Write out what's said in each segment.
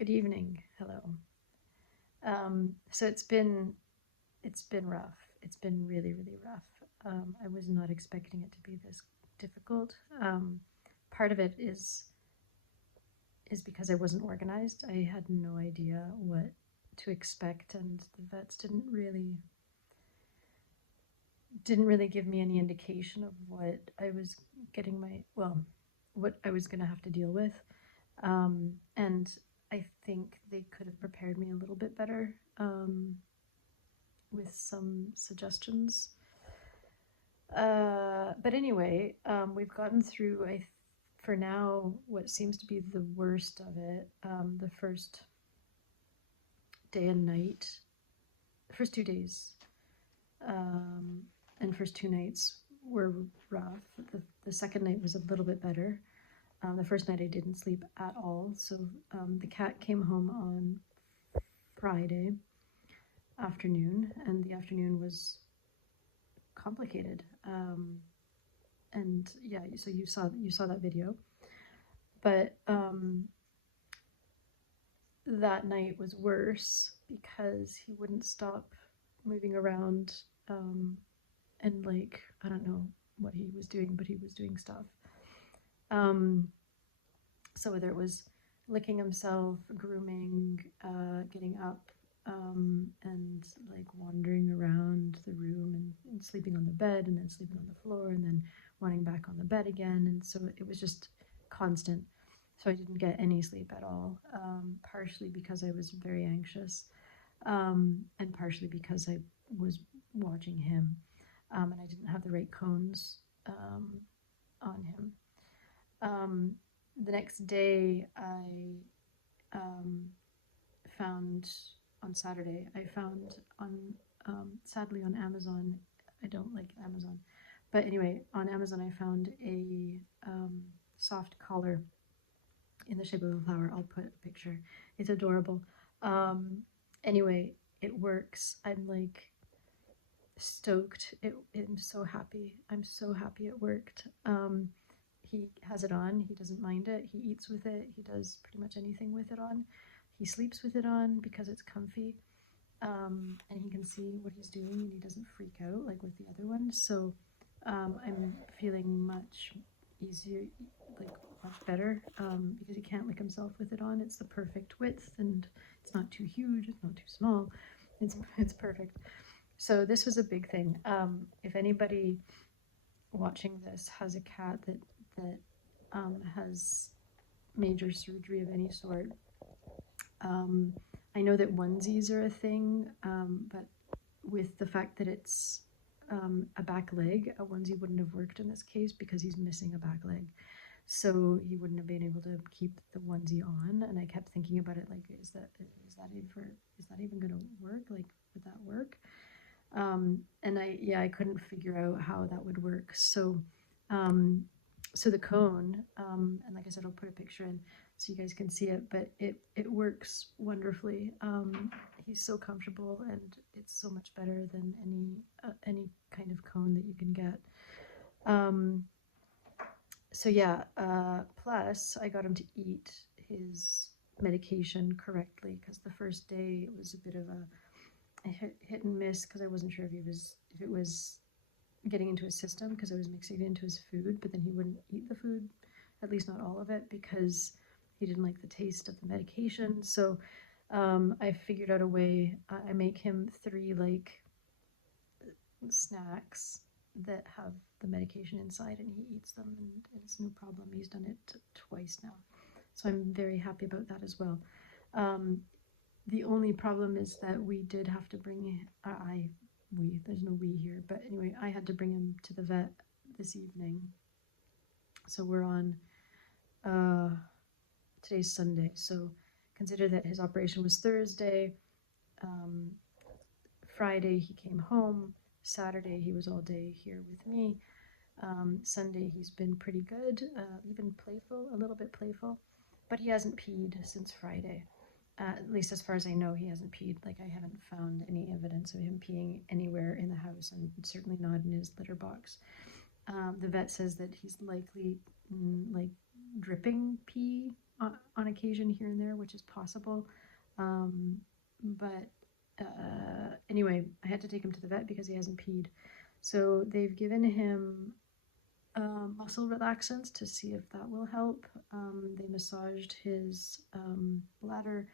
Good evening. Hello. So it's been rough. It's been really, really rough. I was not expecting it to be this difficult. Part of it is because I wasn't organized. I had no idea what to expect, and the vets didn't really give me any indication of what I was getting what I was gonna have to deal with. And I think they could have prepared me a little bit better with some suggestions. But anyway, we've gotten through, for now, what seems to be the worst of it. The first day and night, the first 2 days, and first 2 nights were rough. The second night was a little bit better. The first night I didn't sleep at all. So the cat came home on Friday afternoon, and the afternoon was complicated. And yeah, so you saw that video, but that night was worse because he wouldn't stop moving around, and like I don't know what he was doing, but he was doing stuff. Um, so whether it was licking himself, grooming, getting up, and like wandering around the room and sleeping on the bed and then sleeping on the floor and then wanting back on the bed again. And so it was just constant. So I didn't get any sleep at all, partially because I was very anxious, and partially because I was watching him, and I didn't have the right cones on him. The next day, um, found on Saturday, I found sadly on Amazon, I don't like Amazon, but anyway, on Amazon, I found a soft collar in the shape of a flower. I'll put a picture. It's adorable. Um, anyway, it works. I'm like stoked. I'm so happy. I'm so happy it worked. He has it on. He doesn't mind it. He eats with it. He does pretty much anything with it on. He sleeps with it on because it's comfy, and he can see what he's doing and he doesn't freak out like with the other one. So I'm feeling much easier, like much better, because he can't lick himself with it on. It's the perfect width, and it's not too huge. It's not too small. It's perfect. So this was a big thing. If anybody watching this has a cat that has major surgery of any sort, I know that onesies are a thing, but with the fact that it's a back leg, a onesie wouldn't have worked in this case because he's missing a back leg. So he wouldn't have been able to keep the onesie on. And I kept thinking about it like, is that even going to work? Like, would that work? And I couldn't figure out how that would work. So the cone, and like I said, I'll put a picture in so you guys can see it, but it works wonderfully. He's so comfortable, and it's so much better than any kind of cone that you can get. So yeah, plus I got him to eat his medication correctly because the first day it was a bit of a hit and miss because I wasn't sure if it was getting into his system because I was mixing it into his food, but then he wouldn't eat the food, at least not all of it, because he didn't like the taste of the medication. So I figured out a way. I make him 3 like snacks that have the medication inside, and he eats them, and it's no problem. He's done it twice now, so I'm very happy about that as well. The only problem is that we did have to bring there's no we here, but anyway, I had to bring him to the vet this evening. So we're on today's Sunday, so consider that his operation was Thursday. Friday he came home. Saturday he was all day here with me. Sunday he's been pretty good, even playful, a little bit playful, but he hasn't peed since Friday. At least as far as I know, he hasn't peed. Like, I haven't found any evidence of him peeing anywhere in the house, and certainly not in his litter box. The vet says that he's likely like dripping pee on occasion here and there, which is possible. But anyway, I had to take him to the vet because he hasn't peed. So they've given him muscle relaxants to see if that will help. They massaged his bladder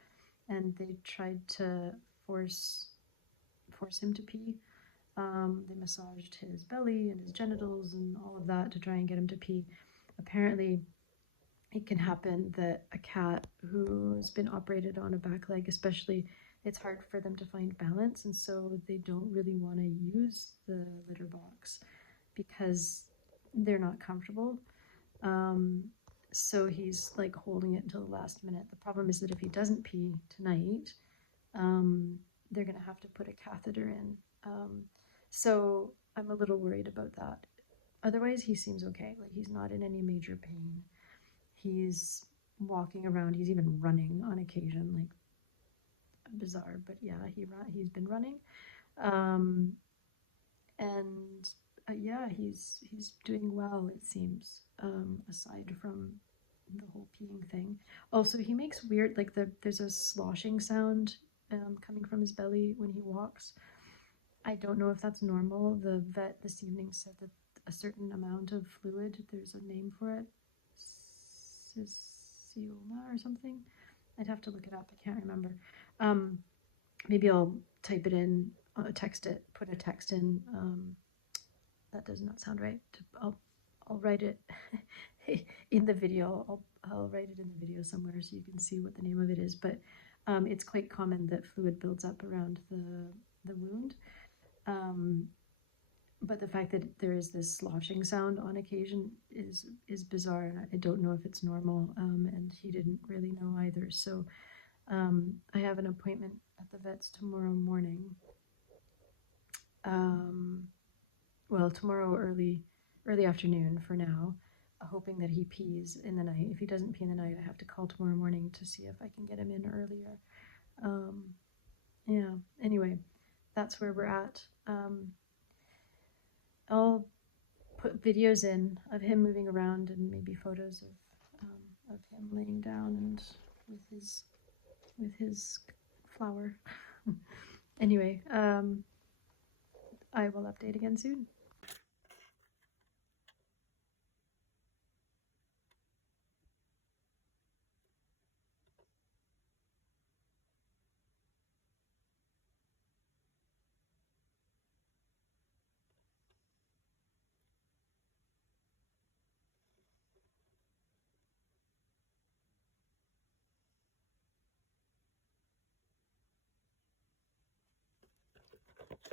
and they tried to force him to pee. They massaged his belly and his genitals and all of that to try and get him to pee. Apparently, it can happen that a cat who's been operated on a back leg, especially, it's hard for them to find balance, and so they don't really want to use the litter box because they're not comfortable. So he's like holding it until the last minute. The problem is that if he doesn't pee tonight, they're going to have to put a catheter in. So I'm a little worried about that. Otherwise, he seems okay. Like he's not in any major pain. He's walking around. He's even running on occasion, like bizarre. But yeah, he's been running, and yeah, he's doing well. It seems, aside from the whole peeing thing. Also, he makes weird like there's a sloshing sound coming from his belly when he walks. I don't know if that's normal. The vet this evening said that a certain amount of fluid, there's a name for it, Cisiola or something. I'd have to look it up. I can't remember. Maybe I'll type it in, text it, put a text in. That does not sound right. I'll write it in the video. I'll write it in the video somewhere so you can see what the name of it is. But it's quite common that fluid builds up around the wound. But the fact that there is this sloshing sound on occasion is bizarre, and I don't know if it's normal, and he didn't really know either. So I have an appointment at the vet's tomorrow morning. Well, tomorrow early afternoon for now, hoping that he pees in the night. If he doesn't pee in the night, I have to call tomorrow morning to see if I can get him in earlier. Yeah, anyway, that's where we're at. I'll put videos in of him moving around and maybe photos of him laying down and with his flower. Anyway, I will update again soon.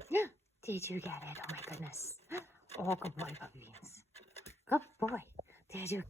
Yeah. Did you get it? Oh my goodness. Oh, good boy, puppies. Good boy. Did you?